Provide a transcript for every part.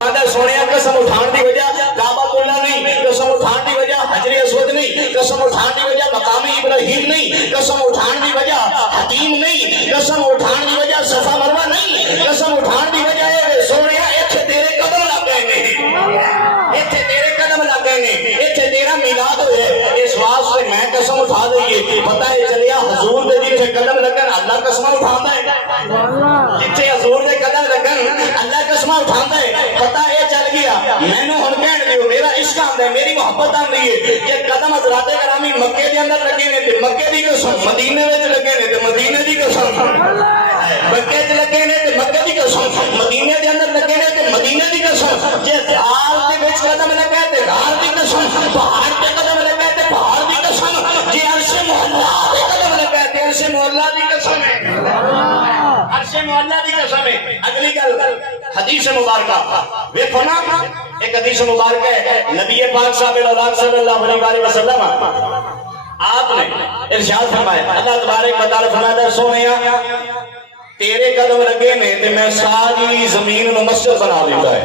سونے قسم اٹھان کی وجہ کعبۃ اللہ نہیں، قسم اٹھان کی وجہ حجر اسود نہیں، قسم اٹھان کی وجہ مقام ابراہیم نہیں، قسم اٹھان کی وجہ حتیم نہیں، قسم اٹھان کی وجہ صفا مروہ نہیں، قسم اٹھان کی وجہ ہے سونے ایتھے تیرے قدم لگ گئے نے، ایتھے تیرے قدم لگ گئے نے، ایتھے تیرا میلاد ہوئے۔ اس واسطے میں قسم اٹھا دئیے، پتہ ہے چلیا حضور دے جتھے قدم لگن اللہ قسم اٹھاندا ہے، جتھے حضور دے قدم لگن اللہ قسم اٹھاندا ہے۔ پتہ ہے چل گیا میں نے ہن کہن دیو میرا عشق آندا ہے، میری محبت آندی ہے کہ قدم حضرات گرامی مکے دے اندر لگے نے تے مکے دی قسم، مدینے وچ لگے نے تے مدینے دی قسم، مکے تے لگے نے تے مکے دی قسم، مدینے دے اندر لگے نے تے مدینے دی قسم، جے غار دے وچ قدم لگے تے غار دی قسم، پہاڑ تے قدم لگے تے پہاڑ دی قسم، جے عرش مولا تے قدم لگے تے عرش مولا دی قسم ہے، عرش مولا دی قسم ہے۔ اگلی گل حدیث مبارکہ ویکھو نا، ایک حدیث مبارک ہے نبی پاک صاحب صلی اللہ علیہ وسلم آپ نے ارشاد فرمایا، اللہ تبارک و تعالی فرماتا ہے سونیا تیرے قدم لگے نے تے میں ساری زمین نو مسجد بنا دیتا ہے،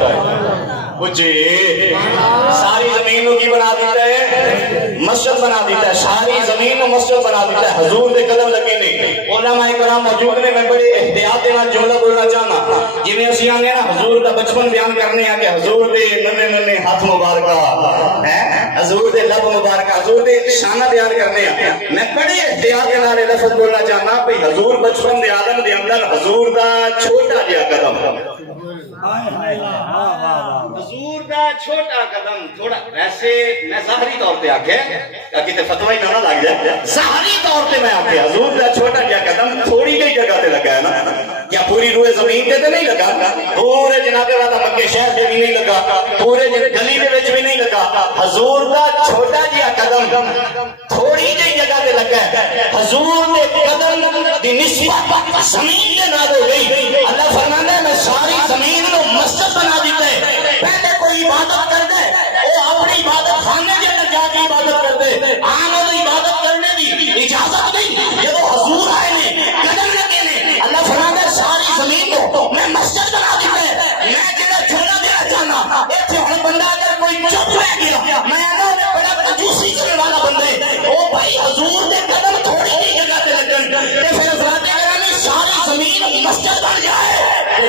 کچھ ساری زمین نو کی بنا دیتا ہے؟ مسجد بنا دیتا ہے، ساری زمین نو مسجد بنا دیتا ہے۔ حضور دے قدم لگے نے، علماء کرام موجود نے، میں بڑے احتیاط کے جملہ بولنا چاہنا، جویں اسی آنے نا حضور دا بچپن بیان کرنے آ کہ حضور دے ننے ننے ہاتھ مبارکہ ہیں، حضور دے لب مبارکہ، حضور دے شانہ بیان کرنے آ، میں بڑے احتیاط کے نال لفظ بولنا چاہنا کہ حضور بچپن دے عالم دے اندر حضور دا چھوٹا جہا قدم، حضور دا چھوٹا قدم تھوڑا، ویسے میں ظاہری طور پہ آکھے کتے فتوی نہ لگ جائے، ظاہری طور پہ میں آکھے حضور دا چھوٹا جہا قدم تھوڑی جہی جگہ تے لگا ہے نا، کیا پوری روئے زمین تے نہیں لگا، پورے جناب والا مکے شہر تے بھی نہیں لگا، پورے گلی دے وچ بھی نہیں لگا، حضور دا چھوٹا جہا قدم تھوڑی جہی جگہ تے لگا ہے، حضور دے قدم دی نسبت زمین دے نال ہو گئی۔ اللہ فرماندا ہے میں ساری زمین نو مسجد بنا دیتا ہے۔ پہلے کوئی عبادت کر دے وہ اپنی عبادت خانے کے اندر جا کے عبادت کر دے، عام عبادت کرنے دی اجازت نہیں۔ جب حضور آئے نے قدم لگے نے، اللہ فرماتا ہے ساری زمین کو میں مسجد بنا دیتا ہے۔ میں جڑا چھوڑا دینا چاہنا ایتھے ہن بندہ اگر کوئی چپ رہ گیا، میں انہاں نے بڑا کنجوسی کرنے والا بندے او بھائی حضور دے قدم تھوڑی جی جگہ تے لگن تے پھر حضرات گرامی ساری زمین مسجد بن جائے۔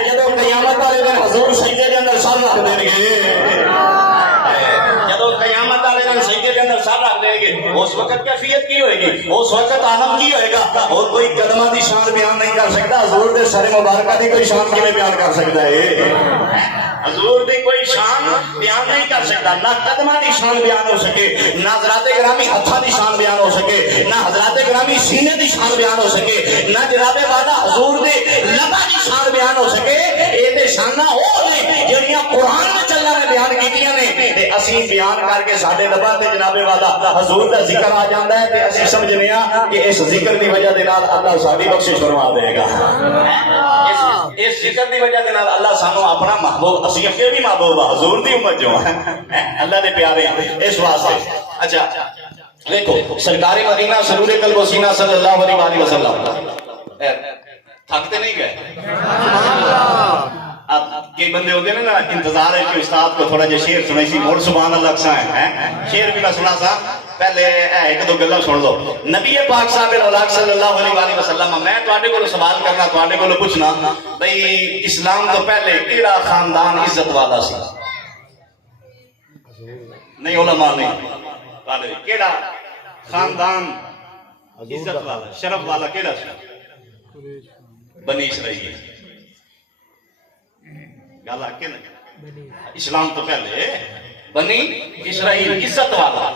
جدو قیامت والے دن حضور سجدے کے اندر سر رکھ دیں گے، جدو قیامت والے دن سجدے کے اندر سر رکھ دیں گے، اس وقت کیفیت کی ہوئے گی، اس وقت عالم کی ہوئے گا، اور کوئی قدمہ دی شان بیان نہیں کر سکتا، حضور دے سر مبارکہ دی کوئی شان کیویں بیان کر سکتا ہے؟ حضور دی کوئی شان بیان نہیں کر سکتا، نہ قدمہ دی شان بیان ہو سکے، نہ حضرات گرامی ہتھاں دی شان بیان ہو سکے، نہ حضرات گرامی سینے دی شان بیان ہو سکے، نہ جناب والا حضور دے لبا دی شان بیان ہو سکے۔ اے تے شاناں او نے جڑیاں قرآن وچ اللہ نے بیان کیتیاں نے تے اسی بیان کر کے ساڈے لبا تے جناب والا حضور دا ذکر آ جاندا ہے تے اسی سمجھنے ہاں کہ اس ذکر دی وجہ دے نال اللہ ساڈی بخشش فرما دے گا، اس ذکر دی وجہ دے نال اللہ سانو اپنا محبوب، اسی اگے بھی محبوب حضور دی امت جو اللہ دے پیارے اس واسطے۔ اچھا دیکھو سرکار مدینہ سرور قلب و سینہ صلی اللہ علیہ وسلم تھکتے نہیں گئے۔ اب کئی بندے ہوتے ہیں نا انتظار ہے کہ استاد کو تھوڑا جا شعر سنائی سی، اور سبحان اللہ سا ہے شعر بھی میں سنا سا، پہلے ایک دو گلاں سن لو۔ نبی پاک صاحب صلی اللہ علیہ وسلم میں تواڈے کولوں سوال کرنا، تواڈے کولوں پوچھنا بھئی اسلام تو پہلے کیڑا خاندان عزت والا سی؟ نہیں علماء نہیں، کیڑا خاندان عزت والا شرف والا کیڑا سی؟ بنی اسرائیل۔ گل آ کے نا اسلام تو پہلے بنی اسرائیل عزت والا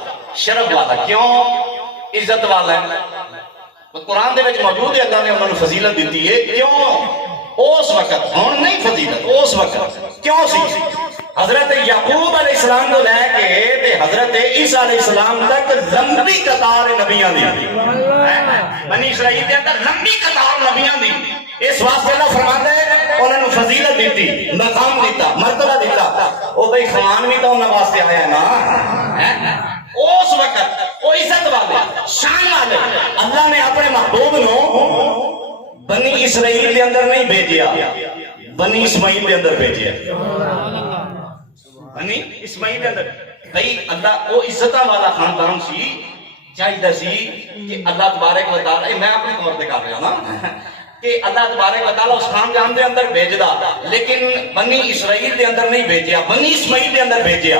شرف والا، کیوں عزت والا ہے؟ قرآن دے وچ موجود ہے، اللہ نے انہوں نے فضیلت دیتی ہے، کیوں اس وقت ہون نہیں فضیلت، اس وقت کیوں سی؟ حضرت یعقوب علیہ السلام تو لے کے تے حضرت عیسیٰ علیہ السلام تک لمبی قطار نبیاں دی، بنی اسرائیل دے اندر لمبی قطار نبیاں دی، اس واسطے اللہ فرماتا ہے انہوں نے فضیلت دیتی، مقام دیتا، مرتبہ دیتا، او بھئی خوان بھی تو انہوں واسطے آیا ہے نا، اس وقت وہ عزت والے شان والے اللہ نے اپنے محبوب نو بنی اسرائیل دے اندر نہیں بھیجیا، بنی اسماعیل دے اندر بھیجیا۔ بنی اسماعیل دے اندر بھئی اللہ وہ عزتاں والا خاندان سی چاہیے سی کہ اللہ تبارک و تعالی میں اپنے طور پہ کر رہا نا کہ اللہ تبارک و تعالی اس خاندان دے اندر بھیجدا لیکن بنی اسرائیل دے اندر نہیں بھیجیا بنی اسماعیل دے اندر بھیجیا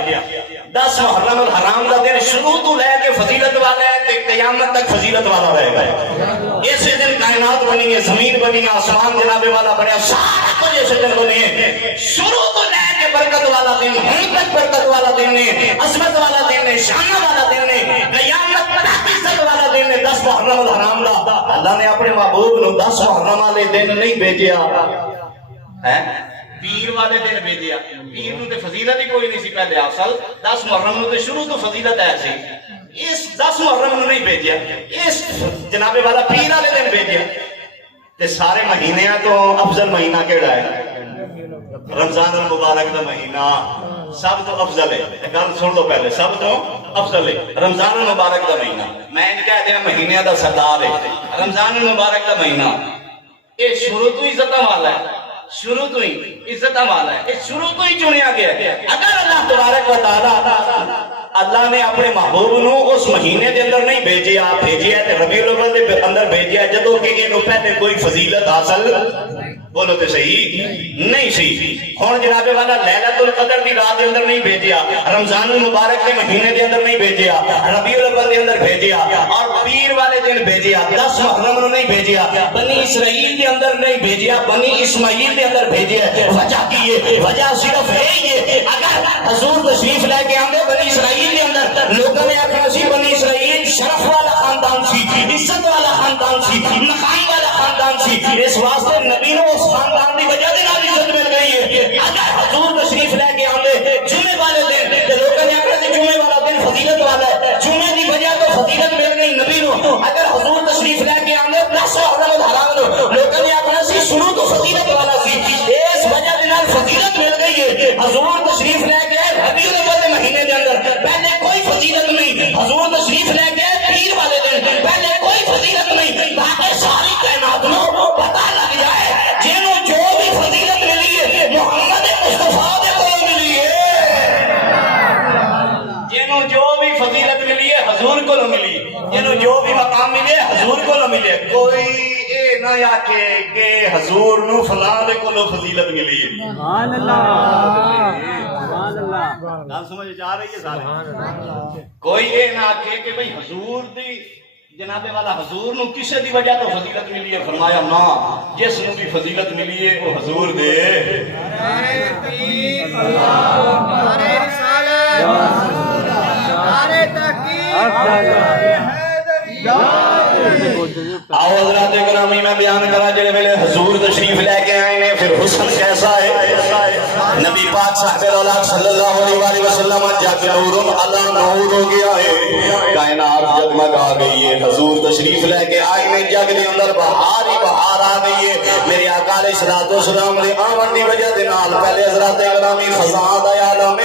10 محرم الحرام دا دن شروع تو لے کے فضیلت والا ہے تے قیامت تک فضیلت والا رہے گا اسی دن کائنات بنی ہے زمین بنی ہے آسمان جناب والا بنیا سارا کچھ اسی دن بنی ہے شروع تو لے کے برکت والا دن ہن تک برکت والا دن ہے عظمت والا دن ہے شان والا دن ہے قیامت تک عزت والا دن ہے 10 محرم الحرام دا اللہ نے اپنے محبوب نو 10 محرم والے دن نہیں بھیجیا ہے پیر والے دن بھیجیا پیر نو تے فضیلت ہی کوئی نہیں سی پہلے اصل 10 محرم نو تے شروع تو فضیلت ہے سی اس 10 محرم نو نہیں بھیجیا اس جناب والا پیر والے دن بھیجیا تے سارے مہینیاں تو افضل مہینہ کیڑا ہے رمضان المبارک دا مہینہ سب تو افضل ہے گل سن لو پہلے سب تو افضل ہے رمضان المبارک دا مہینہ میں ان کہہ دیا مہینیاں دا سردار ہے رمضان المبارک دا مہینہ یہ شروع تو عزت والا ہے شروع تو ہی عزت والا ہے یہ شروع تو ہی چنیا گیا ہے اگر اللہ تبارک و تعالی اللہ نے اپنے محبوب نو اس مہینے دے اندر نہیں بھیجیا بھیجیا تے ربیع الاول دے اندر بھیجیا جدوں کہ انہوں پہلے کوئی فضیلت حاصل بولو تے صحیح نہیں سی ہن جناب والا لیلۃ القدر دی رات دے اندر نہیں بھیجیا رمضان المبارک کے مہینے دے اندر نہیں بھیجیا ربیع الاول دے اندر بھیجیا اور پیر والے دن بھیجیا 10 محرم نو نہیں بھیجیا بنی اسرائیل دے اندر نہیں بھیجیا بنی اسماعیل دے اندر بھیجیا وجہ کی ہے وجہ صرف ہے یہ اگر حضور تشریف لے کے آندے بنی اسرائیل دے اندر لوگوں نے آکھنا سی بنی اسرائیل شرف والا خاندان سی عزت والا خاندان سی مقام والا خاندان سی اس واسطے نبی نے اس خاندان دی وجہ دے نال عزت مل گئی ہے اگر حضور تشریف لے کے آندے جمعے والے دن تے لوگوں نے آکھنا سی جمعے والا دن فضیلت والا ہے جمعے دی وجہ تو فضیلت مل گئی نبی نو اگر حضور تشریف لے کے آندے 10 محرم الحرام نو لوگوں نے آکھنا سی شروع تو فضیلت والا سی اس وجہ دے نال فضیلت مل گئی ہے حضور تشریف لے کے ربیع الاول دے مہینے دے اندر پہلے کوئی فضیلت نہیں حضور تشریف لے کے پیر والے دن پہلے کوئی فضیلت نہیں تاکہ ساری کائنات نو پتہ لگ جائے جنوں جو بھی فضیلت ملی ہے محمد مصطفیٰ دے کول ملی ہے جنوں جو بھی فضیلت ملی ہے حضور کول ملی جنوں جو بھی مقام ملے حضور کول ملے کوئی اے نہ آکھے کہ حضور نو فلاں دے کولوں فضیلت ملی ہے سبحان اللہ سبحان اللہ گل سمجھ جا رہی ہے سارے کوئی اے نہ آکھے کہ بھئی حضور دی جناب والا حضور نو کسے دی وجہ تو فضیلت ملی ہے فرمایا نا جس نو بھی فضیلت ملی ہے وہ حضور دے نعرہ تکبیر اللہ نعرہ رسالت نعرہ تحقیق آؤ حضرات گرامی میں بیان کرا جڑے ویلے حضور تشریف لے کے آئے نے پھر حسن کیسا ہے نبی پاک صاحب الاولاد صلی اللہ علیہ وسلم جگ نور علی نور ہو گیا ہے کائنات جگمگ آ گئی ہے حضور تشریف لے کے آئے نے جگ دے اندر بہار ہی بہار آ گئی ہے میرے آقا علیہ الصلوۃ والسلام دے آمن دی وجہ دے نال پہلے حضرات گرامی خزاں دا عالم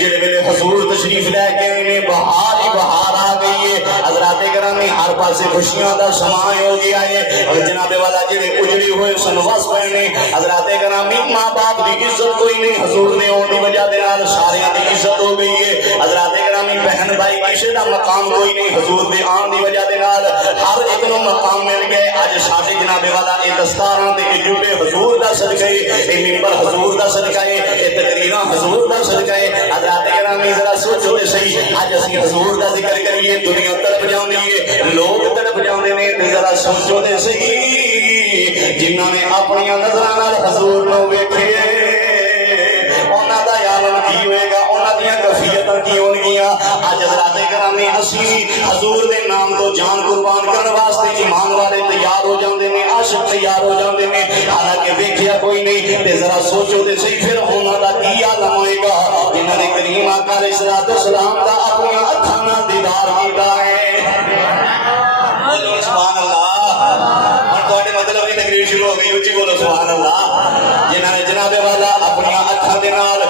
جڑے ویلے حضور تشریف لے کے آئے نے بہار ہی بہار آ گئی ہے حضرات گرامی ہر پاسے خوشیاں دا سماں ہو گیا ہے اور جناب والا جڑے اجڑی ہوئے سن وس پے نے حضرات گرامی ماں باپ دی عزت کوئی نہیں حضور نے اون دی وجہ دے نال سارے دی عزت ہو گئی ہے حضرات گرامی بہن بھائی کسے دا مقام کوئی نہیں حضور دے آن دی وجہ دے نال ہر ایک نو مقام مل گئے اج ساڈے جناب والا اے دستاراں تے اے جوڑے حضور دا صدقہ ہے اے منبر حضور دا صدقہ ہے اے تقریراں حضور دا صدقہ ہے حضرات گرامی ذرا سوچو تے صحیح اج اسی حضور دا ذکر کریے دنیا تڑپ جاندی ہے لوگ تڑپ جاندے نے تے ذرا سوچو تے صحیح جنہاں نے اپنی نظراں نال حضور نو ویکھے انہاں دا عالم کی ہوئے گا انہاں دیاں کیفیتاں کی ہون گیاں اج حضرات گرامی اسی حضور دے نام تو جان قربان کرن واسطے ایمان والے تیار ہو جاندے نے عاشق تیار ہو جاندے نے حالانکہ ویکھیا کوئی نہیں تے ذرا سوچو تے صحیح پھر انہاں دا کی عالم ہوئے گا جنہاں نے کریم آقا علیہ الصلوۃ والسلام دا اپنی اکھاں نال دیدار کیتا ہے بولو سبحان اللہ ہن تواڈے مطلب دی تقریر شروع ہو گئی اونچی بولو سبحان اللہ جنہاں نے جناب والا اپنی اکھاں دے نال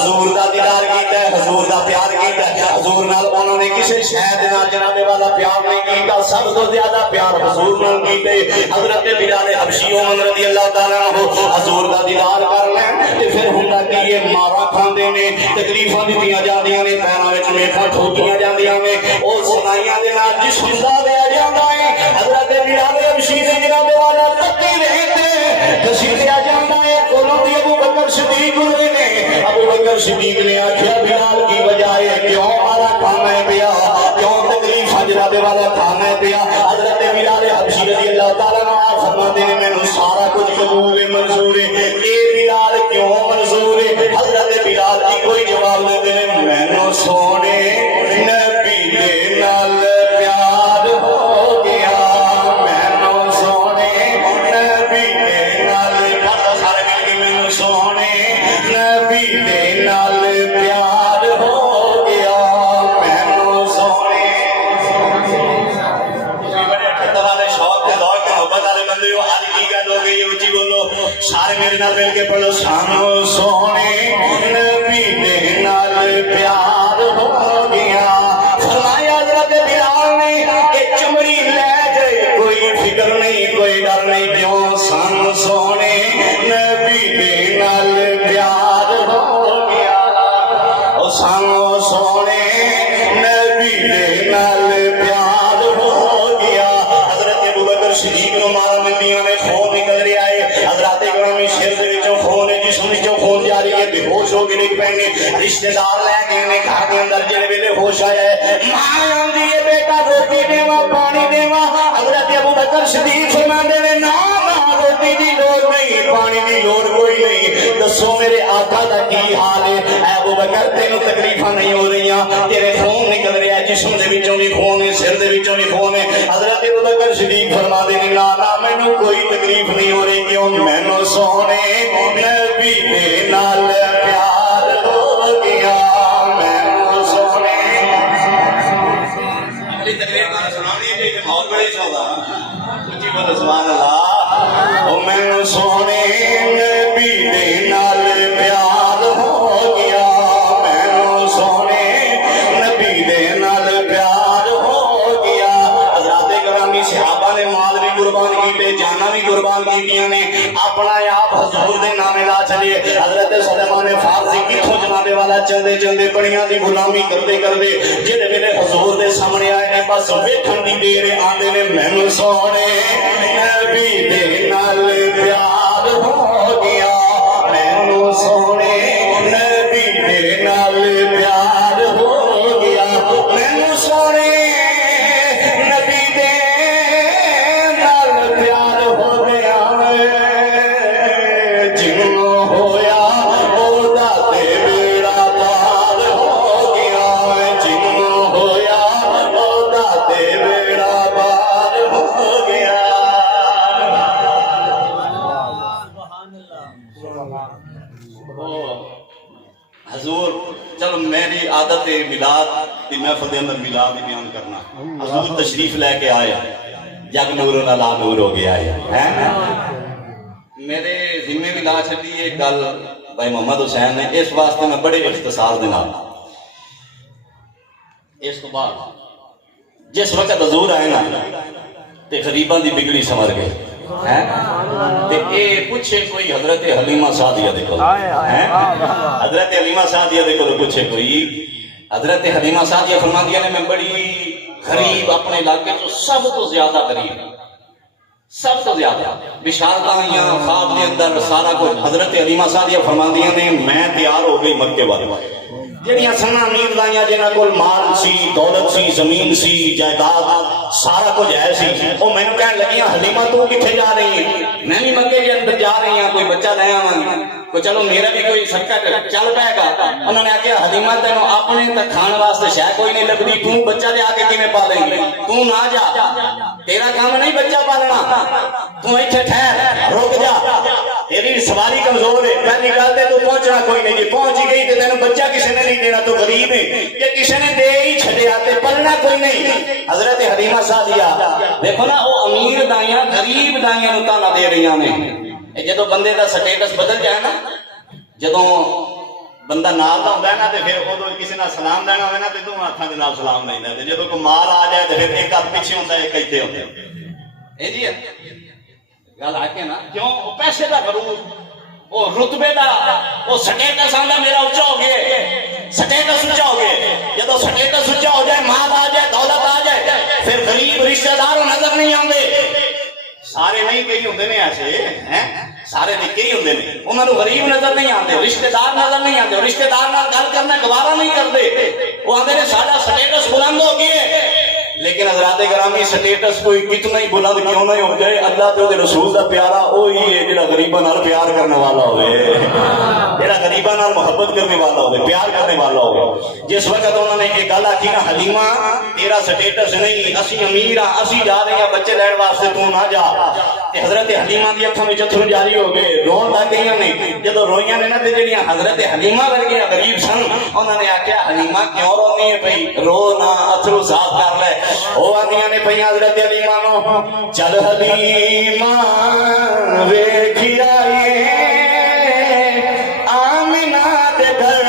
حضور دا دیدار کیتا ہے، حضور دا پیار کیتا ہے، حضور نال انہوں نے کسی شے دے نال جناب والا پیار نہیں کیتا، سب تو زیادہ پیار حضور نال کیتے۔ حضرت بلال حبشی عمر رضی اللہ تعالیٰ عنہ حضور دا دیدار کر لیں تے پھر ہوندا کہ یہ مارا کھاندے نے، تکلیفاں دتیاں جاندیاں نے، پیراں وچ میخاں ٹھوکیاں جاندیاں نے، او سنائیاں دے نال جسم دا ویا جاندا ہے۔ حضرت بلال حبشی دے جناب والا تتی رہتے کسیدیا جاندا ہے، کولوں دی ابو بکر صدیق ہوئے نے۔ ابو بکر صدیق نے آکھیا بلال کی وجہ ہے کیوں مارا کھانا ہے پیا، کیوں تکلیف جناب والا کھانا ہے پیا۔ حضرت بلال حبشی رضی اللہ تعالیٰ عنہ فرماتے ہیں مینوں سارا کچھ قبول ہے، منظور ہے، اے بلال کیوں منظور ہے؟ حضرت بلال کی کوئی جواب نہیں دے، مینوں سونے نبی دے نال پیار ہو گیا، مینوں سونے نبی دے نال، پڑھو سارے مل کے، مینوں سونے نبی دے نال پیار ہو گیا، مینوں سونے شوق کے دور کے محبت والے بندے ہو، آج کی گل ہو گئی، اونچی بولو سارے میرے نال مل کے پڑھو، سانو سونے نبی دے نال پیار ہو گیا۔ فرمایا حضرت بلال نے کہ چمڑی لے جائے کوئی فکر نہیں، کوئی ڈر نہیں، کیوں سانو سونے نبی دے نال پیار ہو گیا، او سانو سونے نبی دے نال پیار ہو گیا۔ حضرت ابوبکر صدیق نو مارا مندیاں میں خون نکل رہا ہے، حضرات گرامی سر دے وچوں خون ہے، جسم وچوں خون جاری ہے، بے ہوش ہو کے ڈگ پے نے، رشتے دار لے گئے نے گھر کے اندر، جڑے ویلے ہوش آیا ہے ماں آندی ہے بیٹا روٹی دیواں پانی دیواں، حضرت ابوبکر صدیق فرماندے نے نا روٹی دی لوڑ نہیں، پانی دی لوڑ کوئی نہیں، دسو میرے آقا دا کی حال ہے؟ اے ابوبکر تینوں تکلیفاں نہیں ہو رہیاں، تیرے خون نکل رہا ہے، جسم دے وچوں بھی خون ہے، سر دے وچوں بھی خون ہے۔ حضرت ابوبکر صدیق فرماندے نے نا نا مینوں کوئی تکلیف نہیں ہو رہی، کیوں مینوں سونے نبی دے نال پیار ہو گیا، مینوں سونے اگلی تقریر میں سناونی ہے کہ بہت بڑی شوق ہے، جی بولو سبحان اللہ۔ او مینوں سونے نبی دے نال پیار ہو گیا، مینوں سونے نبی دے نال پیار ہو گیا۔ حضرات گرامی صحابہ نے مال بھی قربان کیتے، جاناں بھی قربان کیتیاں نے، اپنا آپ حضور دے نامے لا چلے۔ حضرت سلیمان فارسی کتھوں جناب والا چلدے چلدے بڑیاں دی غلامی کردے کردے جڑے ویلے حضور دے سامنے آئے نے، بس ویکھن دی دیر آندے نے مینوں سونے نبی دے نال پیار ہو گیا، مینوں سونے نبی دے نال پیار ہو گیا، مینوں سونے نبی دے نال پیار ہو گیا، جنوں ہویا او دا تے بیڑا پار ہو گیا، جنوں ہویا او دا تے بیڑا پار ہو گیا۔ حضور چلو میری عادت ہے میلاد کی محفل دے اندر میلاد ہی بیان کرنا، حضور تشریف لے کے آئے، جگ نور لا نور ہو گیا ہے۔ میرے ذمے بھی لا چلی ہے گل بھائی محمد حسین نے، اس واسطے میں بڑے اختصار دے نال اس تو بعد جس وقت حضور آئے نا تے غریباں دی بگڑی سمر گئے تے اے پوچھے کوئی حضرت حلیمہ سعدیہ دے کول، حضرت حلیمہ سعدیہ دے کول پوچھے کوئی، حضرت حلیمہ سعدیہ فرماندیاں نے میں بڑی غریب، اپنے علاقے تو سب تو زیادہ غریب، سب تو زیادہ بشارتاں آئیاں خواب دے اندر سارا کچھ۔ حضرت حلیمہ سعدیہ فرماندیاں نے میں تیار ہو گئی مکے والے، جڑیاں سنا امید لائیاں جنہاں کول مال سی، دولت سی، زمین سی، جائیداد سارا کچھ ہے سی، وہ مینوں کہن لگیاں حلیمہ تو کتھے جا رہی ہے؟ میں بھی مکے کے اندر جا رہی ہوں، کوئی بچہ لے آواں گی، چلو میرا بھی کوئی صدقہ چل پائے گا۔ انہوں نے آخیا حلیمہ تینوں اپنے تک کھان واسطے شے کوئی نہیں لبھی، تو بچہ لے آ کے کیویں پالیں گی؟ تو نہ جا، تیرا کام نہیں بچہ پالنا، تو ایتھے ٹھہر، رک جا، تیری سواری کمزور ہے، پہلی گل تے تو پہنچنا کوئی نہیں، جی پہنچ گئی تے تینوں بچہ کسی نے نہیں دینا، تو غریب ہے کہ کسی نے دے ہی چھڈیا تے پلنا کوئی نہیں۔ حضرت حلیمہ سعدیہ دیکھو نا، وہ امیر دائیاں غریب دائیاں نوں تانا دے رہی نے، جدو بندے دا سٹیٹس بدل جائے نا، جدو بندہ نال دا ہوندا ہے نا تے پھر اودوں کسی نال سلام دینا ہوے نا تے دوواں ہتھاں دے نال سلام دیندا ہے تے جدوں کوئی مال آ جائے تے پھر ایک ہاتھ پیچھے ہوندا ہے ایک ایتھے ہوندا ہے اے جی گل آ کے نا کیوں وہ پیسے دا غرور وہ رتبے دا وہ سٹیٹس آندا میرا اونچا ہو گیا سٹیٹس اونچا ہو گیا جدوں سٹیٹس اونچا ہو جائے مال آ جائے دولت آ جائے پھر غریب رشتہ دار نظر نہیں آندے سارے نہیں کئی ہوندے نے ایسے ہیں سارے نے کئی ہوندے نے انہاں نوں غریب نظر نہیں آندے رشتہ دار نظر نہیں آندے رشتہ دار نال گل کرنا گوارا نہیں کردے وہ آندے نے ساڈا سٹیٹس بلند ہو گیا لیکن حضرات گرامی سٹیٹس کوئی کتنا ہی بلند کیوں نہیں ہو جائے اللہ تے رسول دا پیارا وہی ہے جڑا غریباں نال پیار کرنے والا ہوے جڑا غریباں نال محبت کرنے والا ہوے پیار کرنے والا ہوے جس وقت انہوں نے یہ گل آکھی نا حلیمہ تیرا سٹیٹس نہیں اسی امیر ہاں اسی جا رہے ہیں بچے لین واسطے تو نہ جا تے حضرت حلیمہ دی اکھاں وچ اتھرو جاری ہو گئے رون لگ گئیاں نے جدوں روئیاں نے نا تے جڑیاں حضرت حلیمہ ورگیاں غریب سن انہوں نے آکھیا حلیمہ کیوں رونی ہے بھئی رو نہ اتھرو صاف کر لے او آندیاں نے پئی حضرت حلیمہ نو چل حلیمہ ویکھیا اے آمنہ دے گھر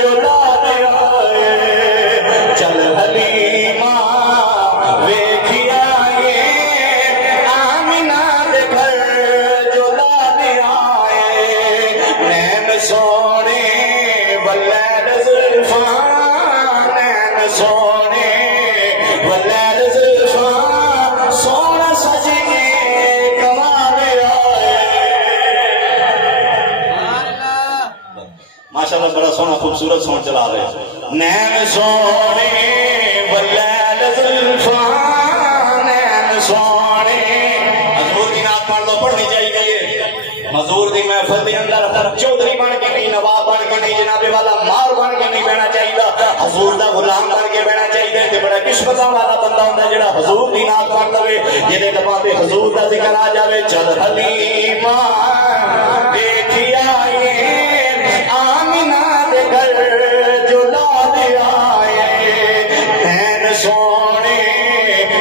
جو لاد آئے چل حلیمہ ویکھیا اے آمنہ دے گھر جو لاد آئے نین سونے واللید زلفاں نین سونے واللید زلفاں سونا سج کے کمال آئے ماشاءاللہ بڑا سونا خوبصورت سون چلا رہے نین سونے واللید زلفاں نین سونے حضور کی نعت پڑھ لو پڑھنی چاہیے حضور دی محفل دے اندر چودھری بن کے نہیں نواب بن کے نہیں جناب والا مار بن کے نہیں بہنا چاہیے حضور دا غلام بن کے بہنا چاہیے تے بڑا قسمتاں والا بندہ ہوندا جڑا حضور دی نعت پڑھ لوے جدے لباں تے حضور دا ذکر آ جاوے چل حلیمہ ویکھیا اے آمنہ دے گھر جو لاد آئے نین سونے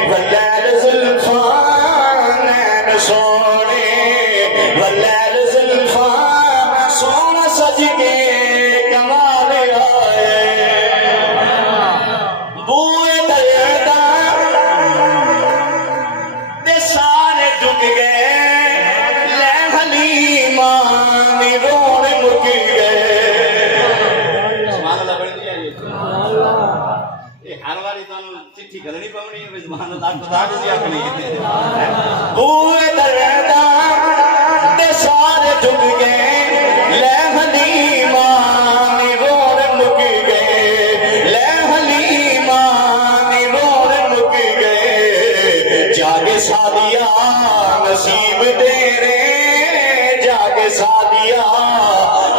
واللید زلفاں نین سونے واللید زلفاں سونا سج کے کمال آئے بوئے دردا دے سارے ڈک گئے لے حلیمہ نی روڑ مک گئے سبحان اللہ پڑھ دیا یہ ہر والی تانوں چٹھی گلنی پونی ہے سبحان اللہ خدا دی آکھنی ہے بوئے دردا دے سارے ڈک گئے لے حلیمہ نی روڑ مک گئے لے حلیمہ نی روڑ مک گئے جاگے سادیا نصیب تیرے جاگے سادیا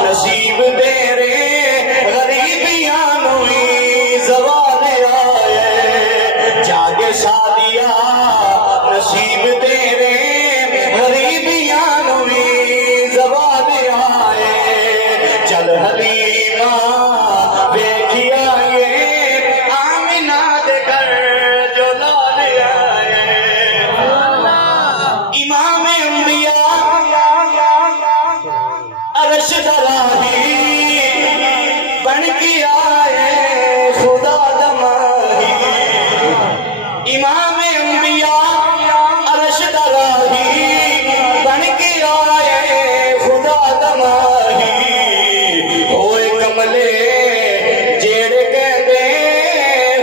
نصیب تیرے غریبیاں نوئی زوال آئے جاگے سادیا نصیب تیرے غریبیاں نوئی زوال آئے چل حلیمہ ویکھیا اے آمنہ دے گھر جو لاد آئے امام انبیاء عرش دراہی بن کے آئے خدا دماہی امام انبیاء عرش دراہی بن کے آئے خدا دماہی ہوئے کملے جیڑے کہندے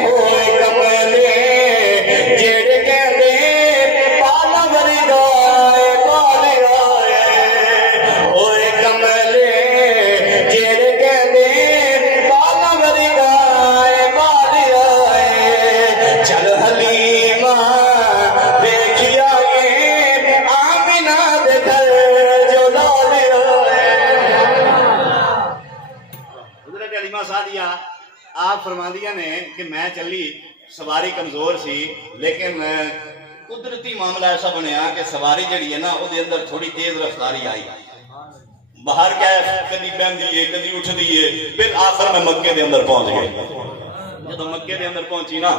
ہوئے کملے جیڑے کہندے پالا ورگائے پالے آئے ہوئے کملے جیڑے کہندے پالا ورگائے پالے آئے چل حلیمہ ویکھیا اے آمنہ دے گھر جو لاد آئے حضرت حلیمہ سعدیہ آپ فرماندیاں نے کہ میں چلی سواری کمزور سی لیکن قدرتی معاملہ ایسا بنیا کہ سواری جڑی ہے نا وہ دے اندر تھوڑی تیز رفتاری آئی باہر کیا کدی بہندی ہے کدی اٹھدی ہے پھر آخر میں مکے دے اندر پہنچ گئے جدو مکے دے اندر پہنچی نا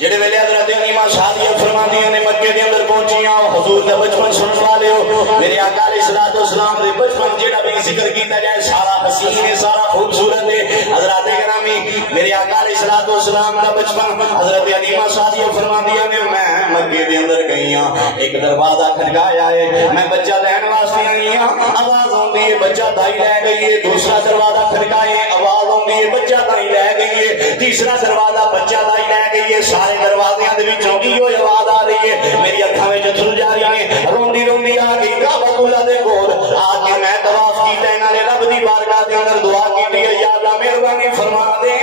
جڑے ویلے حضرت حلیمہ سعدیہ فرماندیاں نے مکے دے اندر پہنچیاں حضور دا بچپن سنن والے ہو میرے آقا علیہ الصلوۃ والسلام دے بچپن جڑا بھی ذکر کیتا جائے سارا حسین ہے سارا خوبصورت ہے حضرات گرامی میرے آقا علیہ الصلوۃ والسلام دا بچپن حضرت حلیمہ سعدیہ فرماندیاں نے میں مکے دے اندر گئی ہاں ایک دروازہ کھٹکایا ہے میں بچہ لین واسطے آئی ہاں آواز آندی ہے بچہ دائی لے گئی ہے دوسرا دروازہ کھٹکایا ہے آواز آندی ہے بچہ دائی لے گئی ہے تیسرا دروازہ بچہ دائی لے گئی ہے سارے دروازیاں دے وچوں ایہو آواز آ رہی ہے میری اکھاں وچ اتھرو جاری نے روندی روندی آ گئی کعبہ اللہ دے کول آ کے میں طواف کیتا نالے رب دی بارگاہ دے اندر دعا کیتی ہے یا اللہ مہربانی فرما دے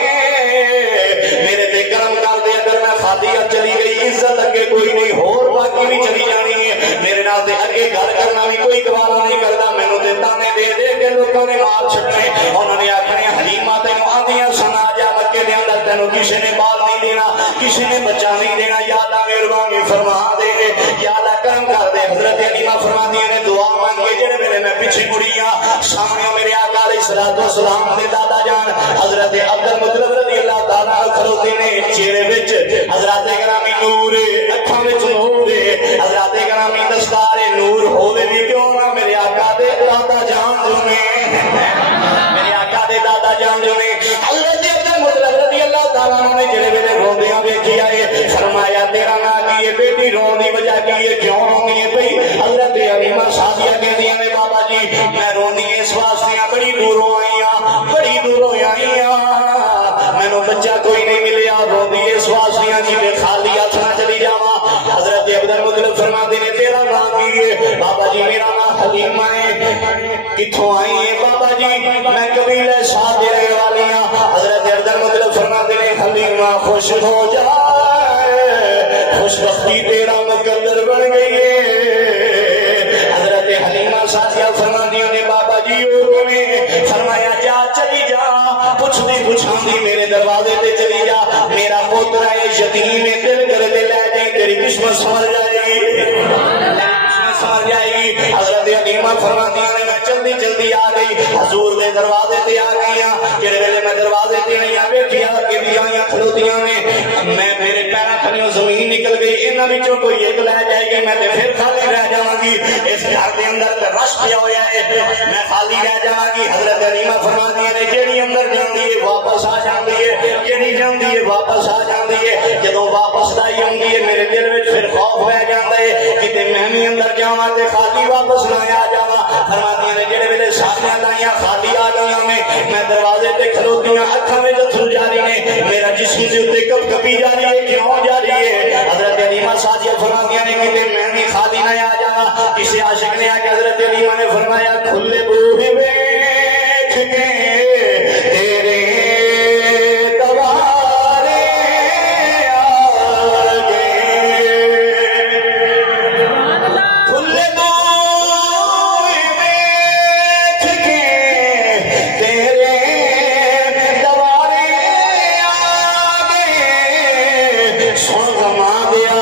میرے تے کرم کر دے اگر میں خاطیہ چلی گئی عزت اگے کوئی نہیں ہور باقی بھی چلی جانی ہے میرے نال تے اگے گل کرنا بھی کوئی گوارا نہیں کردا مینوں تے تانے دے دے کے لوکاں نے مار چھڈنے انہاں نے آکھنے حلیمہ تے آندیاں سنا جا مکے دے اندر تینوں کسے نے بال نہیں دینا کسی نے بچہ نہیں دینا یا اللہ مہربانی فرما دے یا اللہ کرم کر دے حضرت حلیمہ فرماندیاں نے دعا مانگی جڑے ویلے میں پیچھے مڑی ہاں سامنے میرے آقا علیہ الصلوۃ والسلام دے دادا جان حضرت عبد المطلب رضی اللہ تعالیٰ عنہ کھلوتے نے چہرے وچ حضرات گرامی نور اکھاں وچ نور حضرات گرامی دستار نور ہوے بھی کیوں نہ میرے آقا دے دادا جان جو نے میرے آقا دے دادا جان جو نے حضرت عبد المطلب رضی اللہ تعالیٰ عنہ نے جڑے ویلے روندیاں ویکھیا ہے فرمایا تیرا نام کی ہے بیٹی رون دی وجہ کی ہے کیوں رونی ہے بھئی حضرت حلیمہ سعدیہ کہندیاں نے بابا جی میں رونی اس واسطے بڑی دوروں آئی ہاں بڑی دوروں آئی ہاں مینوں بچہ کوئی نہیں ملیا روندی اس واسطے جی میں خالی ہاتھ نہ چلی جاواں حضرت عبد المطلب فرماتے نے تیرا نام کی ہے بابا جی میرا نام حلیمہ ہے کتھوں آئی ہے بابا جی میں قبیلہ سعد دے رہنے والی ہاں حضرت عبد المطلب فرماتے نے حلیمہ خوش ہو جائے خوش بختی تیرا مقدر بن گئی ہے حضرت حلیمہ سعدیہ فرماندیاں نے بابا جی فرمایا جا چلی جا پوچھتی پوچھاندی میرے دروازے تے چلی جا میرا پوترا ہے یتیم ہے دل کر دے لے جائیں تیری قسمت سمجھ جائے گی قسمت سمجھ جائے گی حضرت حلیمہ فرماندیاں نے میں جلدی جلدی آ گئی حضور دے دروازے تے آ گئی ہاں جڑے ویلے میں دروازے تے آئی ہاں ویکھیا کہ دیاں کھلوتیاں نے میں میرے پیراں تھلیوں زمین نکل گئی انہاں وچوں کوئی ایک لے جائے گی میں تے پھر خالی رہ جاواں گی اس گھر دے اندر تے رش پیا ہویا ہے میں خالی رہ جاواں گی حضرت حلیمہ فرماندیاں نے جیڑی اندر جاندی ہے واپس آ جاندی ہے جیڑی جاندی ہے واپس آ جاندی ہے جدوں واپس آئی ہوندی ہے میرے دل وچ پھر خوف رہ جاندا ہے کتے میں بھی اندر جاواں تے خالی واپس نہ آ جاواں فرماندیاں نے جڑے ویلے ساریاں دائیاں خالی آ گئیاں میں دروازے تے کھلوتیاں اکھاں وچ اتھرو جاری نے میرا جسم دے اوتے کپ کپی جاری ہے کیوں جاری ہے حضرت حلیمہ سعدیہ فرماندیاں نے کتے میں بھی خالی نہ آ جاواں کسی عاشق نے آ کے حضرت حلیمہ نے فرمایا کھلے بوہے ویکھ کے تیرے دوارے آ گئے کھلے بوہے ویکھ کے تیرے دوارے آ گئے سن گما دیا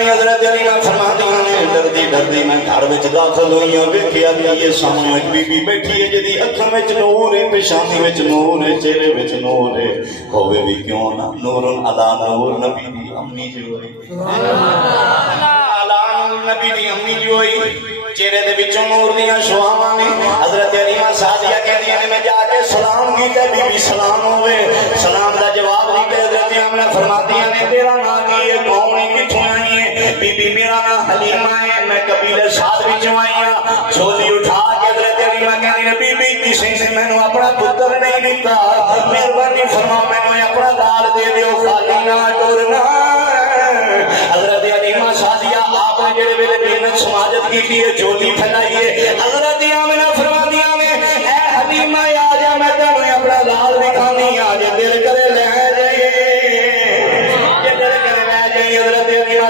حضرت حلیمہ فرماندیاں نے ڈردی ڈردی میں گھر وچ داخل ہوئی ہوں ویکھیا کہ یہ سامنے ایک بی بی بیٹھی ہے جدی اکھاں وچ نور ہے پیشانی وچ نور ہے چہرے وچ نور ہے ہوے بھی کیوں نہ نور علی نور نبی دی امی جو ہوئی علی نبی دی امی جو ہوئی چہرے دے وچوں نور دیاں شعاواں نے حضرت حلیمہ سعدیہ کہندیاں نے میں جا کے سلام کیتا بی بی سلام ہوے سلام دا جواب دیتے حضرت آمنہ فرماندیاں نے تیرا نام کی ہے کون ہے کتھوں آئی ہے بی بی میرا نام حلیمہ ہے میں قبیلہ سعد وچوں آئی ہاں جھولی اٹھا کے حضرت حلیمہ کہندی نے بی بی کسی نے مینوں اپنا پتر نہیں دتا مہربانی فرما مینوں اپنا لال دے دیو خالی نہ ٹرنا حضرت حلیمہ سعدیہ آپ نے جڑے ویلے محنت سماجت کی ہے جھولی پھیلائی ہے حضرت آمنہ فرماندیاں نے اے حلیمہ آ جا میں تینوں اپنا لال دکھانی آ جا دل کرے لے جائے حضرت حلیمہ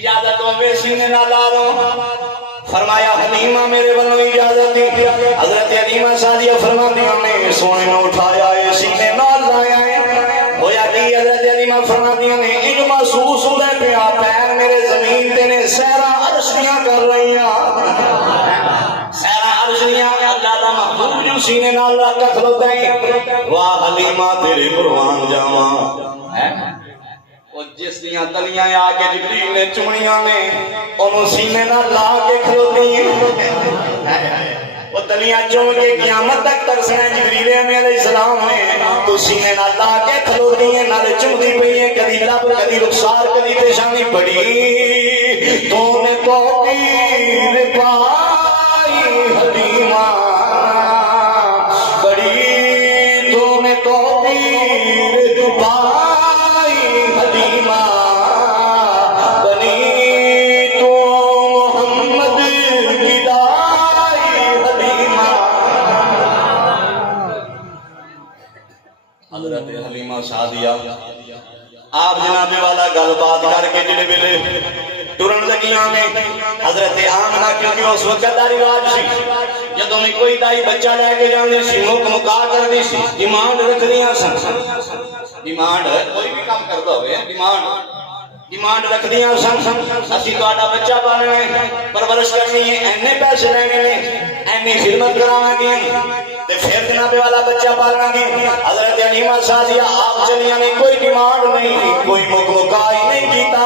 اجازت ہوے سینے نہ لا لو فرمایا حلیمہ میرے بنو اجازت دی حضرت حلیمہ سعدیہ فرماندیاں نے سونے نو اٹھایا ہے سینے نال لایا ہے ہویا کہ حضرت حلیمہ فرماندیاں نے ان محسوس ہوندا پیا پیر میرے زمین تے نے سیرا عرشیاں کر رہی ہیں سیرا عرشیاں اللہ دا محبوب جو سینے نال لا کے کھلوتا ہے واہ حلیمہ تیرے قربان جاواں وہ جس دیاں تلیاں آ کے جبریل نے چمڑیاں نے انہوں سینے نہ لا کے کھلوتی ہیں وہ تلیاں چوم کے قیامت تک ترسنے جبریل علیہ السلام نے تو سینے نہ لا کے کھلوتی ہیں نہ چمدی پئی ہیں کدی لب کدی رخسار کدی پیشانی بڑی تو نے توقیر پائی حلیمہ بڑی تو نے توقیر پائی حلیمہ بنی تو محمد کی دائی حلیمہ حضرت حلیمہ سعدیہ آپ جناب والا گل بات کر کے جڑے ویلے ٹرن لگیاں نے حضرت آمنہ کیونکہ اس وقت دا رواج سی جدوں میں کوئی دائی بچہ لے کے جاندی سی مکا کر دی سی ڈیمانڈ رکھدیاں سن ڈیمانڈ کوئی بھی کام کردا ہوئے ڈیمانڈ رکھ دیاں سن اسی تہاڈا بچہ پالنا ہے پرورش کرنی ہے اینے پیسے لینے نے اینی خدمت کراواں گے تے پھر جناب والا بچہ پالنا گے حضرت حلیمہ سعدیہ آپ چلیاں نے کوئی ڈیمانڈ نہیں کوئی مکائی نہیں کیتا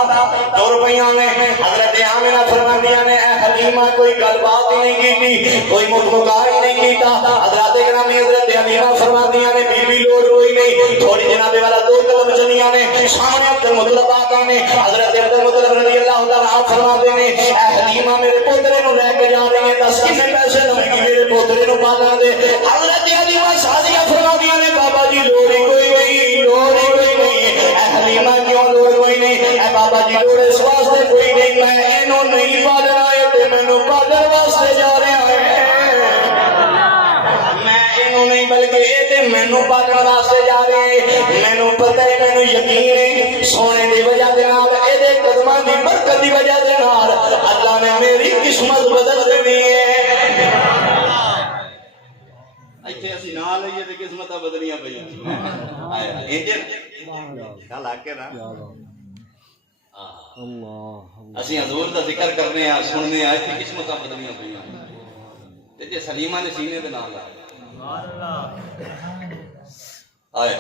دو روپیاں نے حضرت آمنہ فرماندیاں نے اے حلیمہ کوئی گل بات ہی نہیں کیتی کوئی مکائی نہیں کیتا حضرت گرامی حضرت حلیمہ فرماندیاں نے بی بی لوڑ کوئی نہیں تھوڑی جناب والا دو قدم چلیاں نے سامنے عبد المطلب آقا نے حضرت عبد المطلب رضی اللہ تعالیٰ عنہ فرماتے ہیں اے حلیمہ میرے پوترے نو لے کے جا رہے ہیں 10 کتنے پیسے لگے گی میرے پوترے نو پالنا دے حضرت حلیمہ سعدیہ فرماتی نے بابا جی لوڑ ہی کوئی نہیں لوڑ ہی کوئی نہیں اے حلیمہ کیوں لوڑ کوئی نہیں اے بابا جی لوڑ اس واسطے کوئی نہیں میں اینو نہیں پالنا ہے تے مینوں پالن واسطے جا رہا ہے میں اینو نہیں بلکہ اے تے مینوں پالن واسطے جا رہے ہیں مینوں پتہ ہے مینوں یقین ہے سونے دی وجہ دے نال اے دے قدماں دی برکت دی وجہ دے نال اللہ نے میری قسمت بدل دینی ہے ایتھے اسی نہ لئیے تے قسمتاں بدلیاں پئیاں انجے گل آ کے نا اسی حضور دا ذکر کرنے ہیں سننے ہیں ایتھے قسمتاں بدلیاں پئیاں تے جے حلیمہ نے سینے دے نال آئے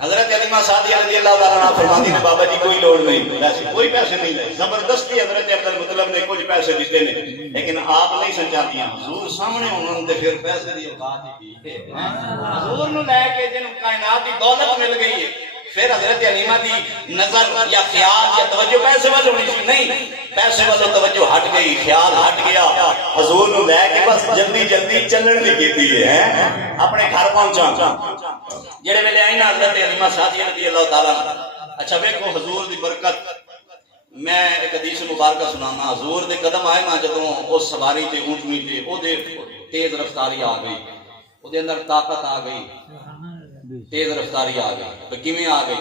حضرت حلیمہ سعدیہ رضی اللہ تعالیٰ عنہ فرماتی نے بابا جی کوئی لوڑ نہیں پیسے کوئی پیسے نہیں لے زبردستی حضرت عبد المطلب نے کچھ پیسے دیتے نے لیکن آپ نہیں سنچاندیاں حضور سامنے انہوں نے پھر پیسے دی اوقات ہی کی حضور نو لے کے جنوں کائنات دی دولت مل گئی ہے پھر حضرت حلیمہ دی نظر یا خیال یا توجہ پیسے والوں ہونی سی نہیں پیسے والوں توجہ ہٹ گئی خیال ہٹ گیا حضور نو لے کے بس جلدی جلدی چلن دی کیتی ہے اپنے گھر پہنچا جڑے ویلے آئی نا حضرت حلیمہ سعدیہ رضی اللہ تعالیٰ اچھا ویکھو حضور دی برکت میں ایک حدیث مبارکہ سنانا حضور دے قدم آئے نا جدوں اس سواری تے اونٹنی تے او دے تیز رفتاری آ گئی او دے اندر طاقت آ گئی تیز رفتاری آ گئی تو کیویں آ گئی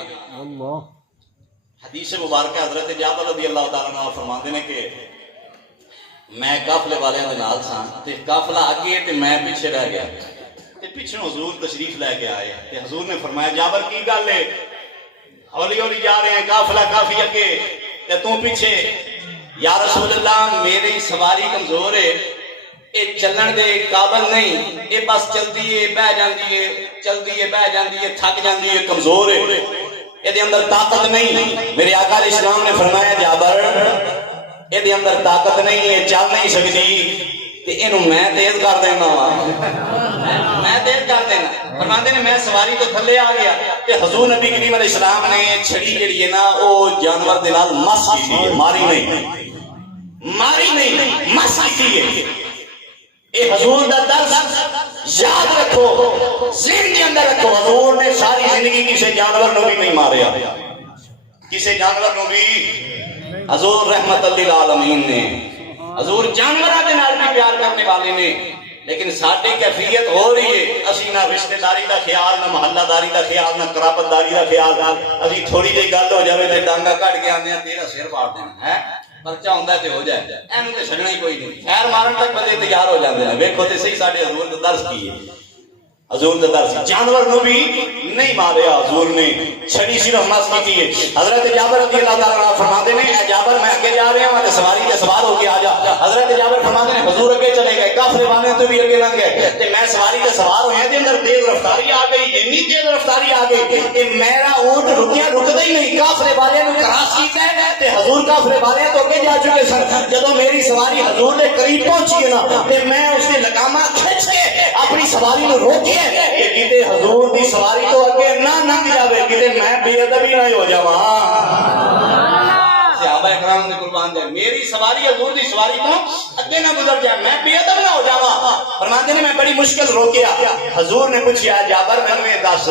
حدیث مبارکہ حضرت جابر رضی اللہ تعالیٰ عنہ فرماندے نے کہ میں قافلے والیاں دے نال ساں تے قافلہ اگے تے میں پیچھے رہ گیا تے پیچھے حضور تشریف لے کے آئے تے حضور نے فرمایا جابر کی گل ہے ہولی ہولی جا رہے ہیں قافلہ کافی اگے تے تو پیچھے یا رسول اللہ میری سواری کمزور ہے اے چلن دے قابل نہیں اے بس چلدی ہے بہ جاندی ہے چلدی ہے بہ جاندی ہے تھک جاندی ہے کمزور ہے اے دے اندر طاقت نہیں میرے آقا علیہ السلام نے فرمایا جابر اے دے اندر طاقت نہیں ہے چل نہیں سکتی تے اینو میں تیز کر دینا وا میں تیز کر دینا فرماندے نے میں سواری تو تھلے آ گیا تے حضور نبی کریم علیہ السلام نے چھڑی جڑی ہے نا او جانور دے نال مس کی ماری نہیں مس کی ہے اے حضور دا درس یاد رکھو ذہن کے اندر رکھو حضور نے ساری زندگی کسی جانور نو بھی نہیں ماریا کسی جانور نو بھی حضور رحمت للعالمین نے حضور جانوراں دے نال بھی پیار کرنے والے نے لیکن ساری کیفیت ہو رہی ہے اسی نہ رشتہ داری دا خیال نہ محلہ داری دا خیال نہ قرابت داری دا خیال ابھی تھوڑی جی گل ہو جائے تے ڈانگا کٹ کے آنے تیرا سر پاڑ دینا ہے پرچہ ہوندا تے ہو جائے اینو تے چھڈنا ہی کوئی نہیں خیر مارن تک بندے تیار ہو جاندے ہیں ویکھو تے صحیح ساڈے حضور دا درس کی ہے حضور دا درس جانور نو بھی نہیں ماریا حضور نے چھڑی صرف مس کی ہے حضرت جابر رضی اللہ تعالی عنہ فرماتے ہیں اے جابر میں اگے جا رہا ہوں تے سواری تے سوار ہو کے آ جا حضرت جابر فرماتے ہیں حضور اگے چلے گئے کافر والے تو بھی اگے لنگ گئے تے میں سواری تے سوار ہویا تے اندر تیز رفتاری آ گئی اتنی تیز رفتاری آ گئی کہ میرا اونٹ رکدا ہی نہیں کافر والے نے کراس کیتا ہے تے حضور کافر والے تو اگے جا چکے سن جدوں میری سواری حضور دے قریب پہنچی ہے نا تے میں اس نے لگامہ کھچ کے اپنی سواری نو روکی کہ کتے حضور دی سواری تو اگے نہ لنگ جاوے کتے میں بے ادبی نہ ہو جاواں صحابہ کرام نے قربان دے میری سواری حضور دی سواری تو اگے نہ گزر جائے میں بے ادب نہ ہو جاواں فرماتے ہیں میں بڑی مشکل روکیا حضور نے پوچھا جابر مینوں یہ دس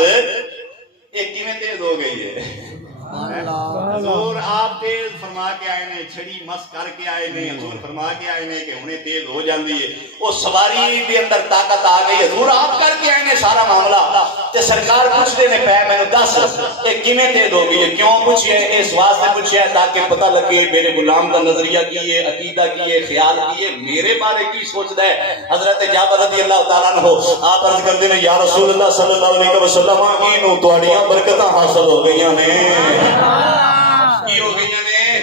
یہ کیویں تیز ہو گئی ہے حضور آپ تیز فرما کے آئے نے چھڑی مس کر کے آئے نے حضور فرما کے آئے نے کہ انہیں تیز ہو جاندی ہے وہ سواری دے اندر طاقت آ گئی حضور آپ کر کے آئے نے سارا معاملہ تے سرکار پوچھتے نے پے میں دس یہ کیویں تیز ہو گئی ہے کیوں پوچھے اس واسطے پوچھے تاکہ پتہ لگے میرے غلام کا نظریہ کی ہے عقیدہ کی ہے خیال کی ہے میرے بارے کی سوچدا ہے حضرت جابر رضی اللہ تعالیٰ عنہ آپ عرض کرتے ہیں یا رسول اللہ صلی اللہ علیہ وسلم اینو تواڈیاں برکتاں حاصل ہو گئیاں نے کی ہو گئی نے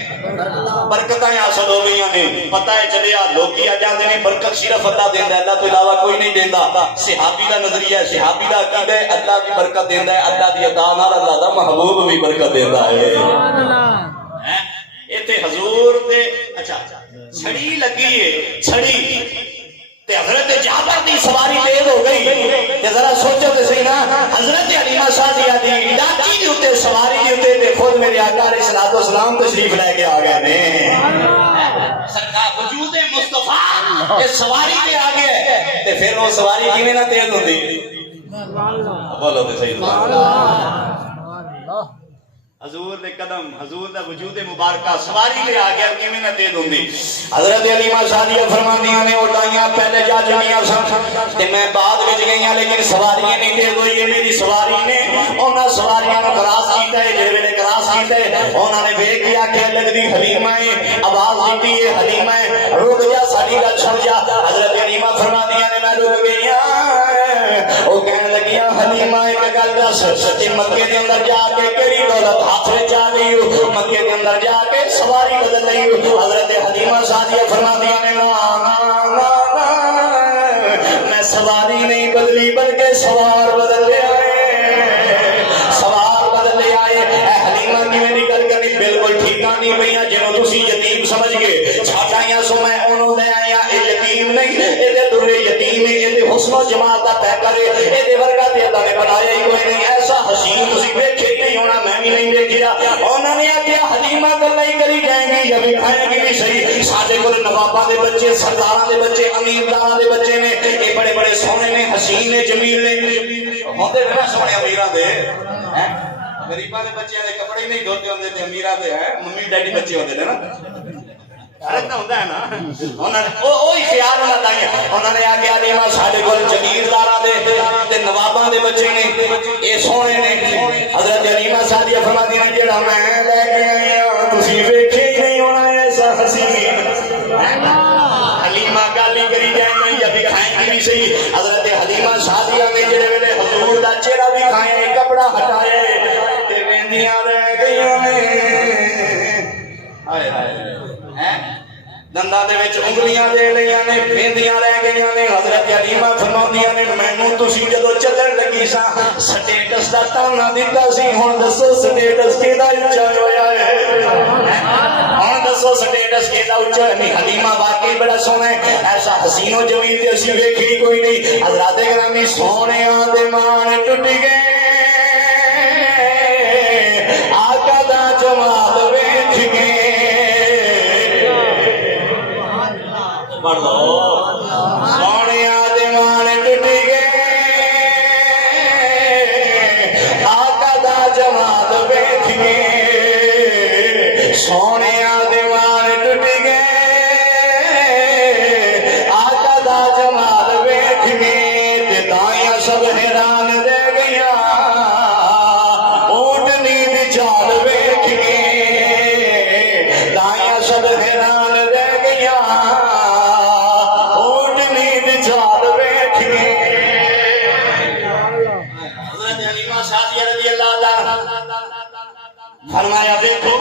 برکتیں حاصل ہو گئی نے پتہ ہے چلیا لوکی آ جاندے نے برکت صرف اللہ دیندا ہے اللہ تو علاوہ کوئی نہیں دیندا صحابی دا نظریہ ہے صحابی دا عقیدہ ہے اللہ بھی برکت دیندا ہے اللہ دی عطا نال اللہ دا محبوب بھی برکت دیندا ہے سبحان اللہ ایتھے حضور دے اچھا چھڑی لگی ہے چھڑی تے حضرت جابر دی سواری تیز ہو گئی تے ذرا سوچو تے صحیح نا حضرت حلیمہ سعدیہ دی ڈاکی دی اوتے سواری دی اوتے تے خود میرے آقا علیہ الصلوۃ والسلام تشریف لے کے آ گئے نے سرکار وجود مصطفیٰ یہ سواری تے آ گئے تے پھر وہ سواری کیویں نہ تیز ہوندی بولو تے صحیح سبحان اللہ حضور دے قدم حضور دا وجود مبارکہ سواری تے آ گیا کیویں نہ تیز ہوندی حضرت حلیمہ سعدیہ فرماندیاں نے اٹھائیاں پہلے جا چکیاں سن تے میں بعد وچ گئیاں لیکن سواریاں نہیں تیز ہوئی ہے میری سواری نے انہاں سواریاں نوں کراس کیتا ہے جڑے ویلے کراس کیتا ہے انہاں نے ویکھ کے آکھیا لگدی حلیمہ ہے آواز دتی ہے حلیمہ ہے رک جا ساڈی گل سن جا حضرت حلیمہ فرماندیاں نے میں رک گئیاں او کہن لگیاں حلیمہ ایک گل دس تے مکے دے اندر جا کے کیڑی دولت ہاتھ وچ آ گئی مکے دے اندر جا کے سواری بدل گئی حضرت حلیمہ سعدیہ فرماندیاں نے میں سواری نہیں بدلی بلکہ سوار بدل لیا ہے سوار بدل لیا ہے اے حلیمہ کی میری گل کرنی بالکل ٹھیک نہیں پئیاں جنوں تسی یتیم سمجھ گئے چھاٹائیاں سو میں انہوں لے آیا اے یتیم نہیں اے دے درے یتیم ہے اے دے حسن و جمال دا پیکر ہے اے دے ورگا تے اللہ نے بنایا ہی کوئی نہیں ایسا حسین تسی ویکھے نہیں ہونا میں بھی نہیں دیکھیا انہوں نے آکھیا حلیمہ گلاں ہی کری جائیں گی یا وکھائیں گی بھی صحیح ساڈے کول نواباں دے بچے سرداراں دے بچے امیرداراں دے بچے نے اے بڑے بڑے سونے نے حسین نے جمیل نے ہوندے بڑا سونے امیراں دے ہیں غریباں دے بچیاں دے کپڑے نہیں دھوتے ہوندے تے امیراں دے ہیں ممی ڈیڈی بچے ہوندے نے نا فرق تو ہوندا ہے نا انہاں نے اوہی خیال انہاں دا ہے انہاں نے آکھیا حلیمہ ساڈے کول جگیرداراں دے تے نواباں دے بچے نے اے سونے نے حضرت حلیمہ سعدیہ فرماندی نے جڑا میں لے کے آیا تسی ویکھے ہی نہیں ہونا ایسا حسین حلیمہ گالی کری جائیں گی یا دکھائیں گی بھی صحیح حضرت حلیمہ سعدیہ نے جڑے ویلے حضور دا چہرہ دکھائے کپڑا ہٹائے تے ویندیاں رہ گئیاں ہائے ہائے دنداں دے وچ انگلیاں دے لیاں نے ویندیاں رہ گئیاں نے حضرت حلیمہ فرماندیاں نے مینوں تسی جدوں چلن لگی سا سٹیٹس دا تانا دتا سی ہن دسو سٹیٹس کیدا اونچا ہویا ہے ہن دسو سٹیٹس کیدا اونچا ہے حلیمہ واقعی بڑا سونا ہے ایسا حسین و جمیل تے اسی ویکھی کوئی نہیں حضرات گرامی سونیاں دے مان ٹٹ گئے آقا دا جمال ویکھ کے پڑھ لو سونیاں دے مان ٹٹ گئے آقا دا جمال ویکھ کے سونیاں دے مان ٹٹ گئے آقا دا جمال ویکھ سعدیہ رضی اللہ تعالیٰ فرمایا دیکھو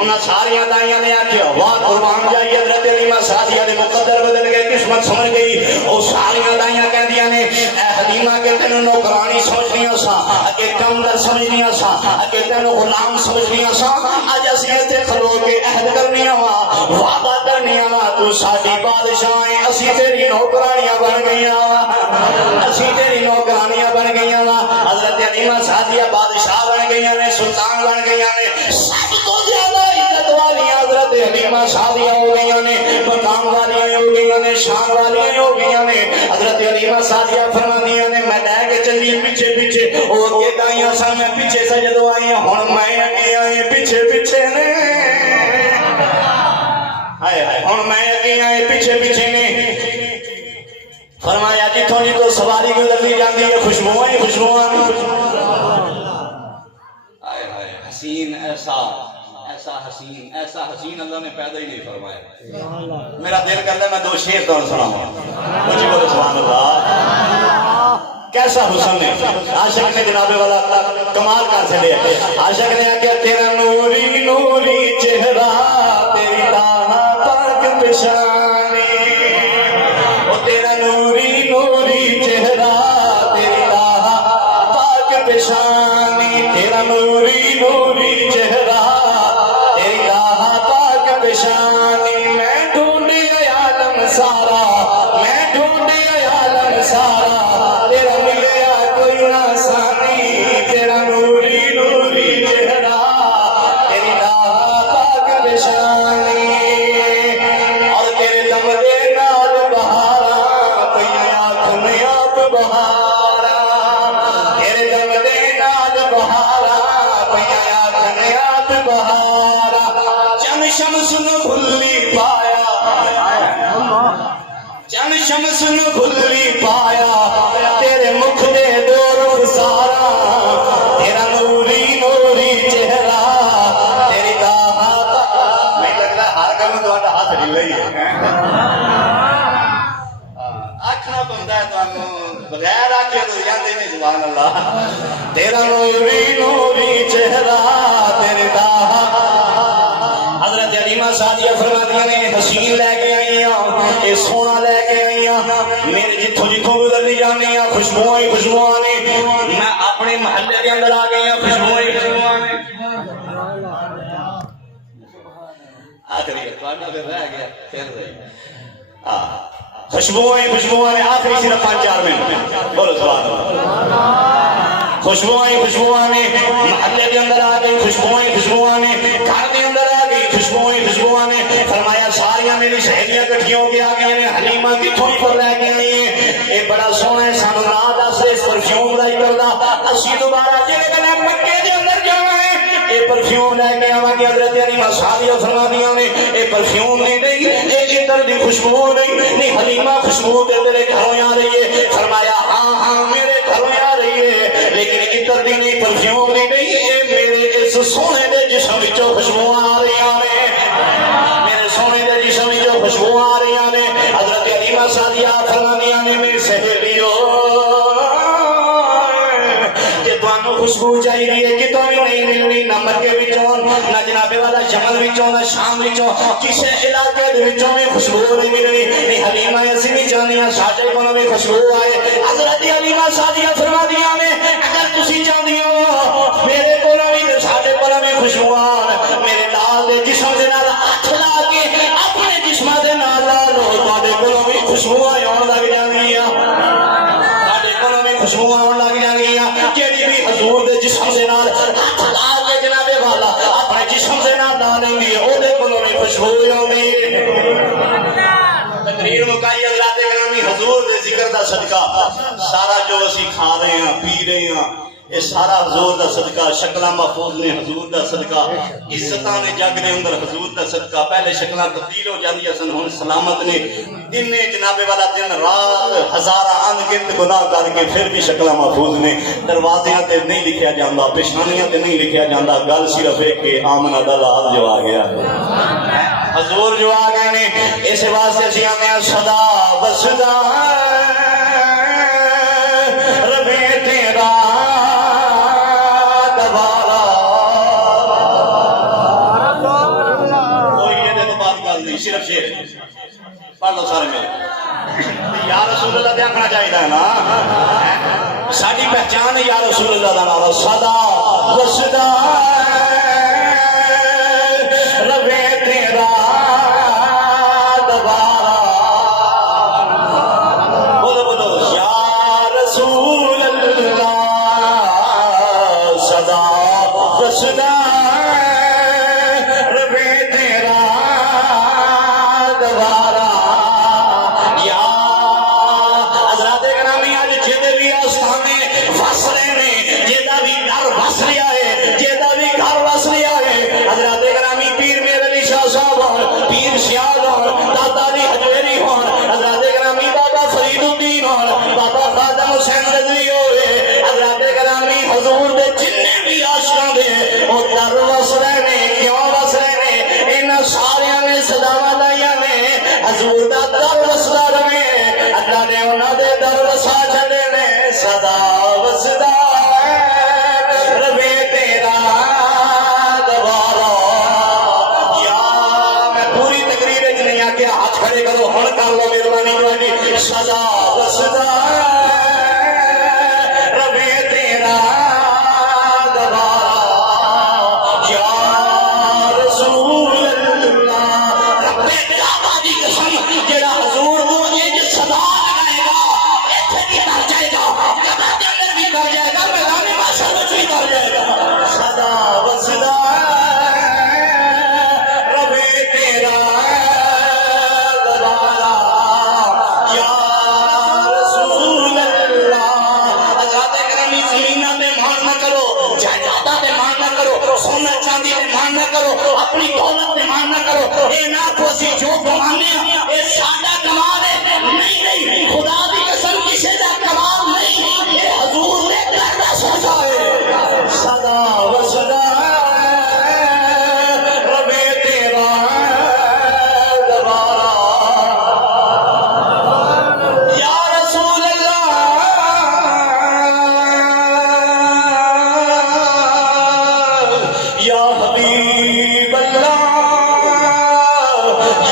انہاں ساریاں دائیاں نے آکھیا واہ قربان جائیے حضرت حلیمہ سعدیہ دے مقدر بدل گئے قسمت سمجھ گئی او ساریاں دائیاں کہندیاں نے اے حلیمہ کہ تینوں نوکرانی سمجھنیاں سا اگے کمدر سمجھنیاں سا اگے تینوں غلام سمجھنیاں سا اج اسی ایتھے کھلو کے عہد کرنیاں وا وعدہ کرنیاں وا تو ساڈی بادشاہ ہیں اسی تیری نوکرانیاں بن گئیاں وا اسی تیری نوکرانیاں بن گئیاں وا حضرت حلیمہ سعدیہ بادشاہ بن گئیاں نے سلطان بن گئیاں نے سب تو زیادہ عزت والی حضرت حلیمہ سعدیہ ہو گئیاں نے مقام والی ہو گئیاں نے شان والی ہو گئیاں نے حضرت حلیمہ سعدیہ فرماندیاں نے میں لے کے چلی پیچھے پیچھے او اگے گائیاں سن میں پیچھے سے جدوں آئی ہن میں اگے آئے پیچھے پیچھے نے ہائے ہائے ہن میں اگے آئے پیچھے پیچھے نے فرمایا جتھوں جی تو سواری گزرتی جاندی ہے خوشبوئیں ہی خوشبوئیں حسین ایسا حسین اللہ نے پیدا ہی نہیں فرمایا میرا دل کرتا ہے میں دو شعر تو سناؤں مجھے بولے سبحان اللہ کیسا حسن ہے عاشق نے جناب والا کمال کر چلے عاشق نے آکھیا تیرا نوری نوری چہرہ تیری دانا پاک پیشانی او تیرا نوری نوری چہرہ تیری دانا پاک پیشانی تیرا نوری نوری چہرہ تیری دانا پاک پیشانی میں ڈھونڈے عالم سارا میں ڈھونڈے عالم سارا تیرا ملیا کوئی نہ ثانی تیرا نوری نوری چہرہ تیری دانا پاک پیشانی اور تیرے دم دے نال بہارا کوئی آنکھ میں آپ بہارا تیرے دم دے نال بہارا کوئی آنکھ میں آپ بہارا چن شمس نو بھلی پایا چن شمس نو بھلی پایا تیرے مکھ دے دور سارا تیرا نوری نوری چہرہ تیری دانا میں لگتا ہر گل تو ہاتھ ڈھیلا ہی ہے آکھنا پوندا ہے تانوں بغیر آکھے تو جاندے نہیں سبحان اللہ تیرا نوری نوری چہرہ تیری دانا حضرت حلیمہ سعدیہ فرماتی نے حسین لے کے آئی ہیں اے سونا لے کے آئی ہیں میرے جتھوں جتھوں گزرتی جاندی ہیں خوشبوئیں ہی خوشبوئیں نے میں اپنے محلے کے اندر آ گئی ہیں خوشبوئیں ہی خوشبوئیں نے آخری تھوڑا پھر رہ گیا پھر رہی خوشبوئیں ہی خوشبوئیں نے آخری صرف 5-4 منٹ بولو سبحان اللہ خوشبوئیں ہی خوشبوئیں نے محلے کے اندر آ گئی خوشبوئیں ہی خوشبوئیں نے گھر کے اندر آ گئی خوشبوئیں خوشبوئیں نے فرمایا ساریاں میری سہیلیاں کٹھیوں کے آ گئی ہیں حلیمہ کتھوں پر لے کے آئی ہیں اے بڑا سونا ہے سانو نہ دس اس پرفیوم لائی کردا اسی دوبارہ جڑے کنے مکے دے اندر جاواں اے پرفیوم لے کے آواں گے حضرت حلیمہ سعدیہ فرماندیاں نے اے پرفیوم نہیں اے عطر دی خوشبو نہیں حلیمہ خوشبو تے تیرے گھروں آ رہی ہے فرمایا ہاں ہاں میرے گھروں آ رہی ہے لیکن عطر دی نہیں پرفیوم نہیں اے میرے اس سونے دے جسم وچوں خوشبو آ رہی ہیں میرے سونے دے جسم وچوں خوشبو آ رہی ہیں حضرت حلیمہ سعدیہ فرماندیاں نے میری سہیلیو کہ تانوں خوشبو چاہیے کہ تو نہیں ملنی نہ مکے وچوں نہ جناب والا یمن وچوں نہ شام وچوں کسے علاقے دے وچوں میں خوشبو نہیں ملنی نہیں حلیمہ اسی نہیں چاہندیاں ساڈے کولوں بھی خوشبو آئے حضرت حلیمہ سعدیہ فرماندیاں نے اگر تسی چاہندی ہو میرے کولوں بھی ساڈے کولوں بھی خوشبو آن میرے لال دے جسم دے نال ہاتھ لا کے اپنے جسم دے نال لا لو تواڈے کولوں بھی خوشبو آن لگ جاندیاں تواڈے کولوں بھی خوشبو آن لگ جاندیاں جیڑی بھی حضور دے جسم دے نال ہاتھ لا کے جناب والا اپنے جسم دے نال لا لیندی ہے او دے کولوں بھی خوشبو آندی ہے تقریر مکائی حضرات گرامی حضور دے ذکر دا صدقہ سارا جو اسی کھا رہے ہیں پی رہے ہیں یہ سارا حضور دا صدقہ شکلہ محفوظ نے حضور دا صدقہ عزتاں نے جگ دے اندر حضور دا صدقہ پہلے شکلہ تبدیل ہو جاندی سن ہن سلامت نے دن نے جناب والا دن رات ہزارہ ان گنت گناہ کر کے پھر بھی شکلہ محفوظ نے دروازیاں تے نہیں لکھیا جاندا پیشانیاں تے نہیں لکھیا جاندا گل صرف ایک کہ آمنہ دا لال جو آ گیا حضور جو آ گئے نے اس واسطے اسی آنے ہیں صدا بسدا ربے تیرا رکھنا چاہیے نا ساری پہچان یا رسول اللہ دا نام سدا وسدا ربے تیرا دوبارہ بولو بولو یا رسول اللہ سدا وسدا ربے تیرا دوبارہ یا حضرات گرامی آج جیدے بھی آستانے وس رہے نے جیدہ بھی گھر وس رہا ہے جیدہ بھی گھر وس رہا ہے حضرات گرامی پیر میر علی شاہ صاحب ہوں پیر سیاد ہوں دادا علی حجویری ہوں حضرات گرامی بابا فرید الدین ہوں بابا خادم حسین رضوی ہوئے حضرات گرامی حضور دے جننے بھی عاشقاں دے وہ در وس رہے نے کیوں وس رہے نے ان ساریاں نے صداواں دائیاں نے حضور دا در وسدا رہے اللہ نے انہاں دے در وسا چھڈے نے صدا وسدا ربے تیرا دوبارہ یا میں پوری تقریر وچ نہیں آکھیا ہاتھ کھڑے کرو ہن کر لو مہربانی تہاڈی صدا وسدا ربے تیرا دوبارہ یا رسول اللہ رب کعبہ دی قسم جڑا حضور کو یہ صدا لگائے گا ایتھے بھی کر جائے گا قبر کے اندر بھی کر جائے گا میدان محشر میں بھی کر جائے گا صدا وسدا رب تیرا دوبارہ یا رسول اللہ حضرات گرامی زمینہ پہ مان نہ کرو جائیدادہ پہ مان نہ کرو سونا چاندی پہ مان نہ کرو اپنی دولت پہ مان نہ کرو اے نہ کوسی جو کمانے ہیں اے سادہ کمال ہے نہیں خدا دی قسم کسی دا کمال نہیں یہ حضور نے کرنا سوچا ہے صدا وسدا رب تیرا دوبارہ یا رسول اللہ یا حبیب اللہ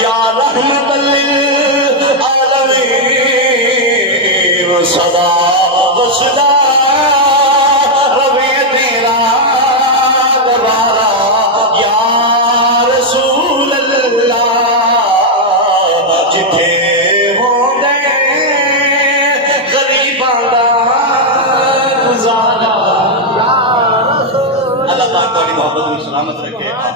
یا رحمت للعالمین صدا وسدا رب تیرا دوبارہ یا رسول اللہ جتھے ہوندے غریباں دا گزارا اللہ پاک تہاڈی محبت نوں سلامت رکھے